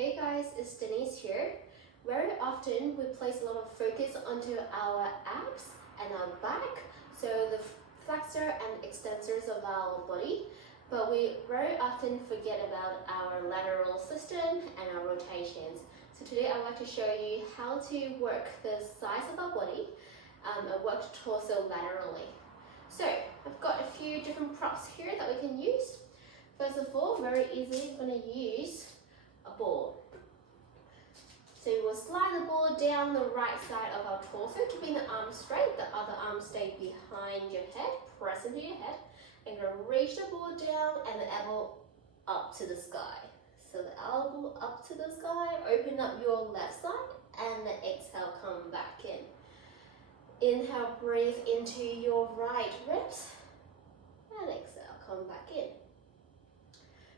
Hey guys, it's Denise here. Very often we place a lot of focus onto our abs and our back, so the flexor and extensors of our body, but we very often forget about our lateral system and our rotations. So today I'd like to show you how to work the sides of our body and work the torso laterally. So I've got a few different props here that we can use. First of all, very easy, we're going to use a ball. So we will slide the ball down the right side of our torso, keeping the arm straight, the other arm stay behind your head, press into your head, and you're going to reach the ball down and the elbow up to the sky. So the elbow up to the sky, open up your left side, and then exhale, come back in. Inhale, breathe into your right ribs, and exhale, come back in.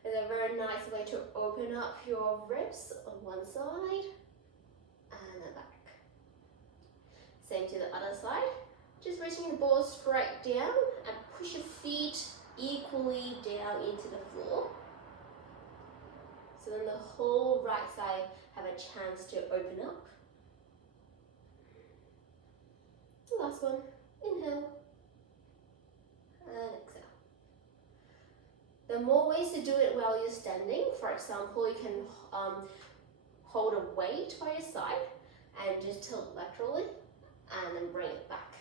It's a very nice way to open up your ribs on one side and then back. Same to the other side. Just reaching the ball straight down and push your feet equally down into the floor. So then the whole right side have a chance to open up. The last one, inhale and exhale. There are more ways to do it while you're standing. For example, you can hold a weight by your side and just tilt laterally and then bring it back.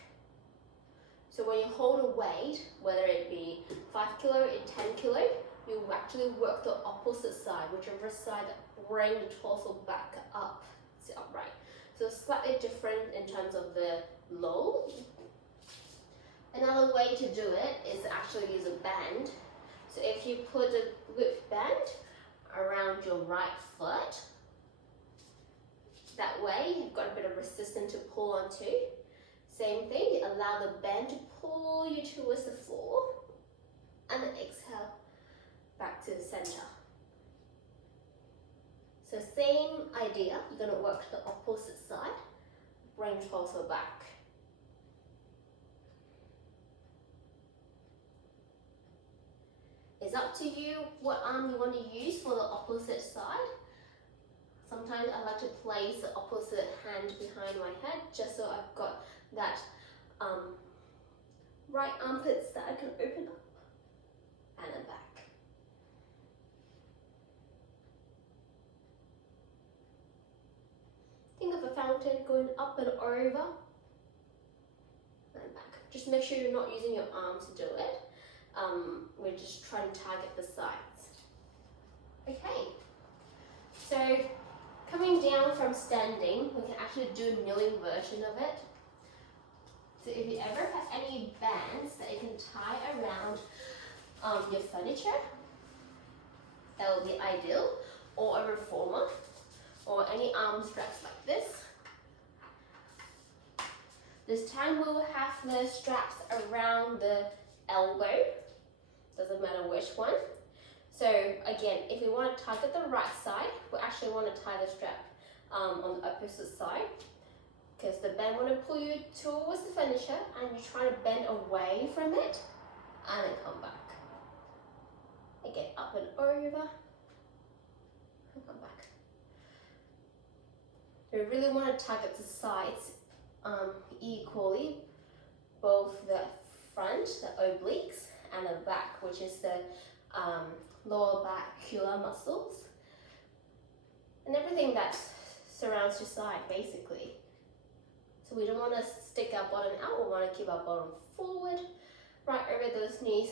So when you hold a weight, whether it be 5 kilo or 10 kilo, you actually work the opposite side, whichever side that bring the torso back up to upright. So it's slightly different in terms of the load. Another way to do it is to actually use a band. So if you put a loop band around your right foot, that way you've got a bit of resistance to pull onto. Same thing, allow the band to pull you towards the floor, and then exhale back to the center. So same idea, you're going to work the opposite side, bring torso back. It's up to you what arm you want to use for the opposite side. Sometimes I like to place the opposite hand behind my head just so I've got that right armpits that I can open up and then back. Think of a fountain going up and over and back. Just make sure you're not using your arm to do it. We're just trying to target the sides. Okay, so coming down from standing, we can actually do a kneeling version of it. So if you ever have any bands that you can tie around your furniture, that would be ideal, or a reformer, or any arm straps like this. This time we will have the straps around the elbow, doesn't matter which one. So again, if we want to target the right side, we actually want to tie the strap on the opposite side, because the band want to pull you towards the furniture and you're trying to bend away from it and then come back. Again, up and over and come back. We really want to target the sides equally, both the front, the obliques, and the back, which is the lower back cular muscles, and everything that surrounds your side, basically. So we don't want to stick our bottom out, we want to keep our bottom forward, right over those knees,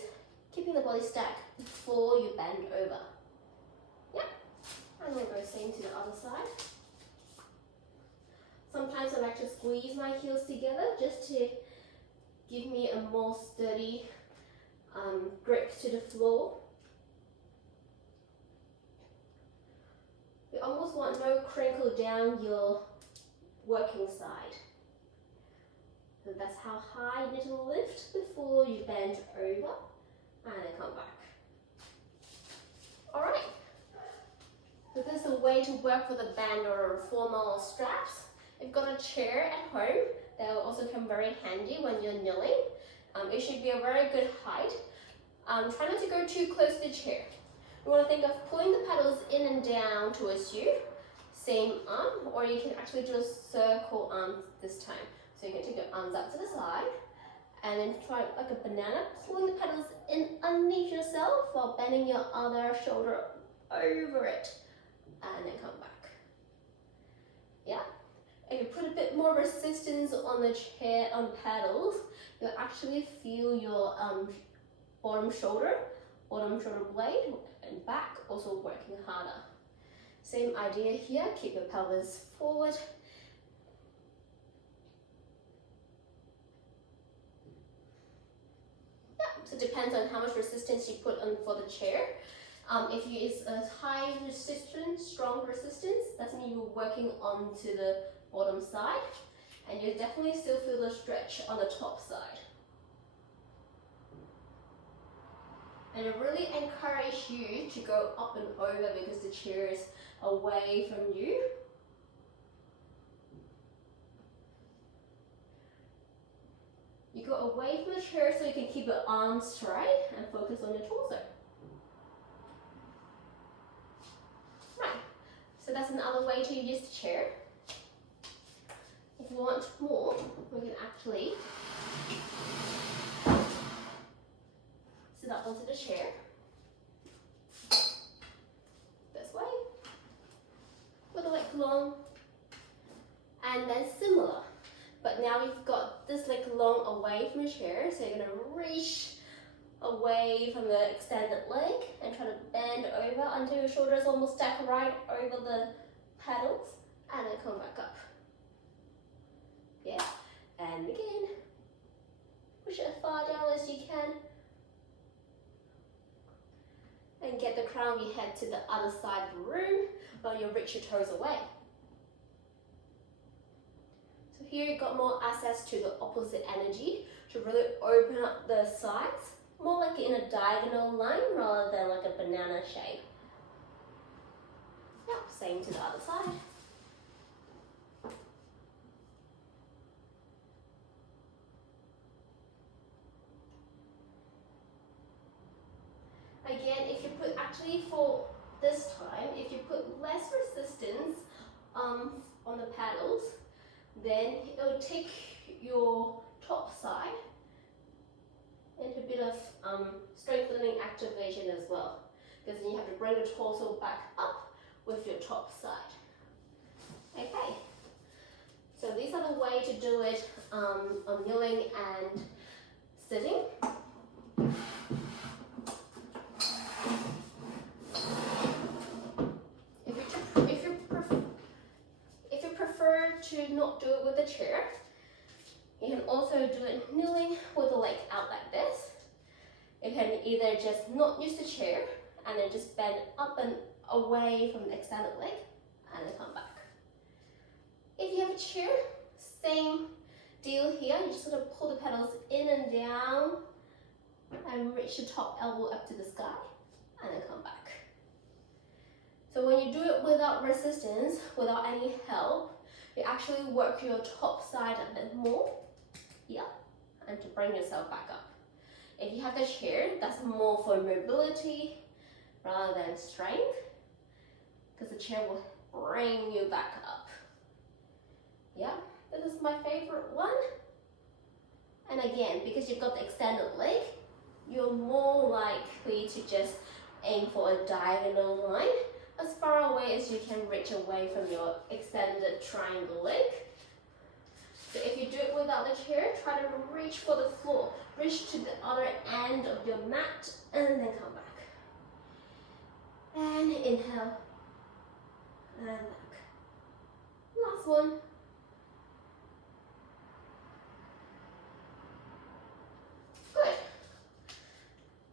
keeping the body stacked before you bend over. Yep, and we'll go same to the other side. Sometimes I like to squeeze my heels together just to give me a more sturdy grip to the floor. You almost want no crinkle down your working side. So that's how high you need to lift before you bend over and then come back. Alright, so this is a way to work with a band or a reformer or straps. If you've got a chair at home, that will also come very handy when you're kneeling. It should be a very good height. Try not to go too close to the chair. You want to think of pulling the pedals in and down towards you, same arm, or you can actually do a circle arm this time. So you can take your arms up to the side and then try like a banana, pulling the pedals in underneath yourself while bending your other shoulder over it, and then come back. Yeah? If you put a bit more resistance on the chair, on pedals, you'll actually feel your bottom shoulder blade and back also working harder. Same idea here, keep your pelvis forward. Yeah, so it depends on how much resistance you put on for the chair. If you use a high resistance, strong resistance, that means you're working onto the bottom side, and you definitely still feel the stretch on the top side. And I really encourage you to go up and over because the chair is away from you. You go away from the chair so you can keep your arms straight and focus on your torso. Right, so that's another way to use the chair. If you want more, we can actually sit up onto the chair, this way, with the leg long, and then similar. But now you've got this leg long away from the chair, so you're going to reach away from the extended leg and try to bend over until your shoulders almost stack right over the pedals, and then come back up. Yeah, and again, push it as far down as you can. And get the crown of your head to the other side of the room while you reach your toes away. So here you've got more access to the opposite energy to really open up the sides, more like in a diagonal line rather than like a banana shape. Yep, same to the other side. Again, if you put, actually for this time, if you put less resistance on the paddles, then it will take your top side into a bit of strengthening activation as well, because then you have to bring the torso back up with your top side. Okay, so these are the way to do it on kneeling and sitting. To not do it with a chair, you can also do it kneeling with the leg out like this. You can either just not use the chair and then just bend up and away from the extended leg and then come back. If you have a chair, same deal here. You just sort of pull the pedals in and down and reach the top elbow up to the sky and then come back. So when you do it without resistance, without any help, you actually work your top side a bit more, yeah, and to bring yourself back up. If you have the chair, that's more for mobility rather than strength, because the chair will bring you back up. Yeah, this is my favorite one. And again, because you've got the extended leg, you're more likely to just aim for a diagonal line, as far away as you can reach away from your extended triangle leg. So if you do it without the chair, try to reach for the floor. Reach to the other end of your mat and then come back. And inhale. And back. Last one. Good.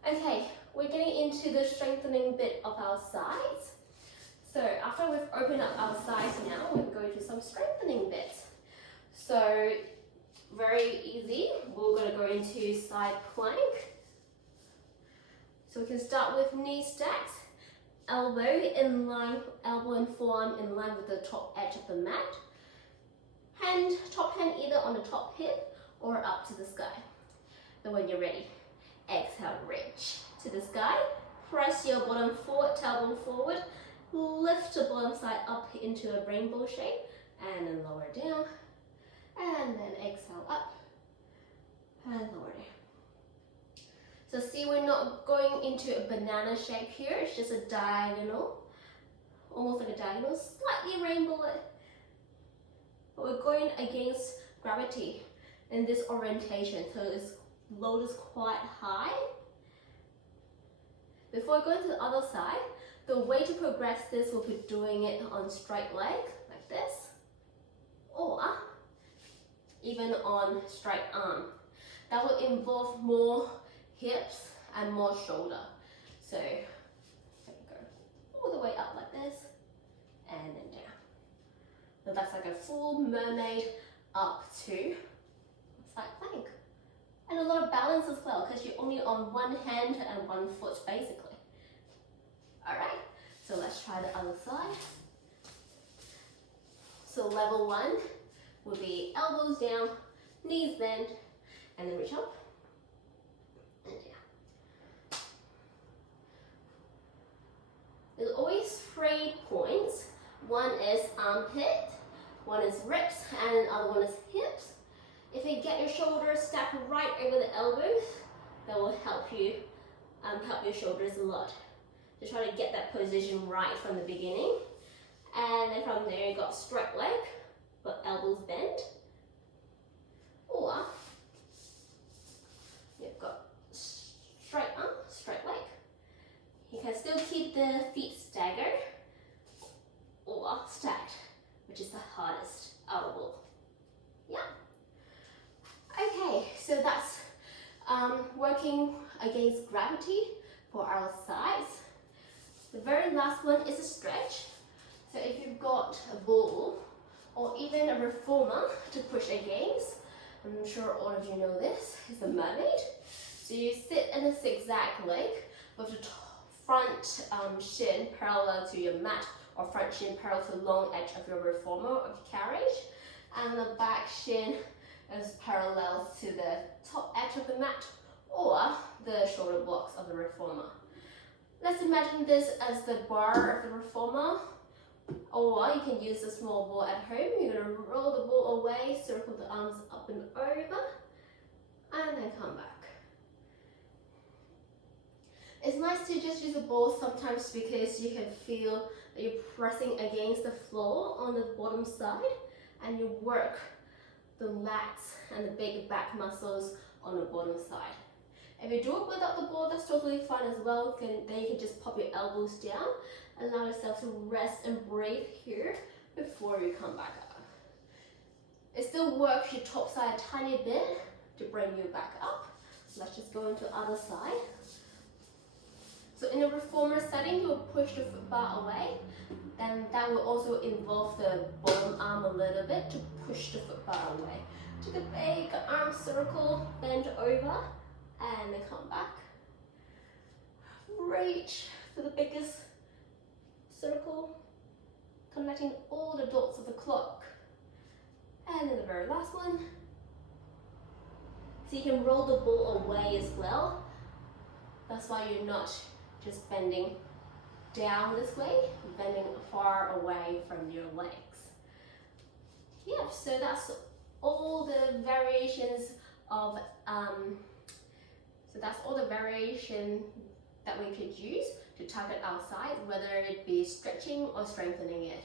Okay, we're getting into the strengthening bit of our sides. So after we've opened up our sides now, we're going to some strengthening bits. So very easy, we're going to go into side plank. So we can start with knee stacks, elbow and forearm in line with the top edge of the mat. Top hand either on the top hip or up to the sky. Then when you're ready, exhale, reach to the sky. Press your bottom forward, tailbone forward. Lift the bottom side up into a rainbow shape and then lower down. And then exhale up and lower down. So see, we're not going into a banana shape here. It's just a diagonal, almost like a diagonal, slightly rainbow. But we're going against gravity in this orientation, so its load is quite high. Before going to the other side, the way to progress this will be doing it on straight leg, like this, or even on straight arm. That will involve more hips and more shoulder. So there you go, all the way up like this, and then down. So that's like a full mermaid up to side plank. And a lot of balance as well, because you're only on one hand and one foot basically. Alright, so let's try the other side. So level 1 would be elbows down, knees bend, and then reach up and down. There's always 3 points. One is armpit, one is ribs, and the other one is hips. If you get your shoulders stacked right over the elbows, that will help you help your shoulders a lot. So try to get that position right from the beginning. And then from there, you got straight leg, but elbows bent. Or you've got straight arm, straight leg. You can still keep the feet staggered or stacked, which is the hardest out of all. Yeah. Okay, so that's working against gravity for our sides. The very last one is a stretch. So if you've got a bull or even a reformer to push against, I'm sure all of you know this, is the mermaid. So you sit in a zigzag leg with the front shin parallel to your mat, or front shin parallel to the long edge of your reformer of your carriage, and the back shin is parallel to the top edge of the mat or the shoulder blocks of the reformer. Let's imagine this as the bar of the reformer, or you can use a small ball at home. You're going to roll the ball away, circle the arms up and over, and then come back. It's nice to just use a ball sometimes because you can feel that you're pressing against the floor on the bottom side, and you work the lats and the big back muscles on the bottom side. If you do it without the ball, that's totally fine as well. Then you can just pop your elbows down, allow yourself to rest and breathe here before you come back up. It still works your top side a tiny bit to bring you back up. Let's just go into the other side. So in the reformer setting, you'll push the foot bar away. Then that will also involve the bottom arm a little bit to push the foot bar away. Take a big arm circle, bend over, and then come back. Reach to the biggest circle, connecting all the dots of the clock. And then the very last one. So you can roll the ball away as well. That's why you're not just bending down this way, bending far away from your legs. Yeah, so that's all the variations of that we could use to target our side, whether it be stretching or strengthening it.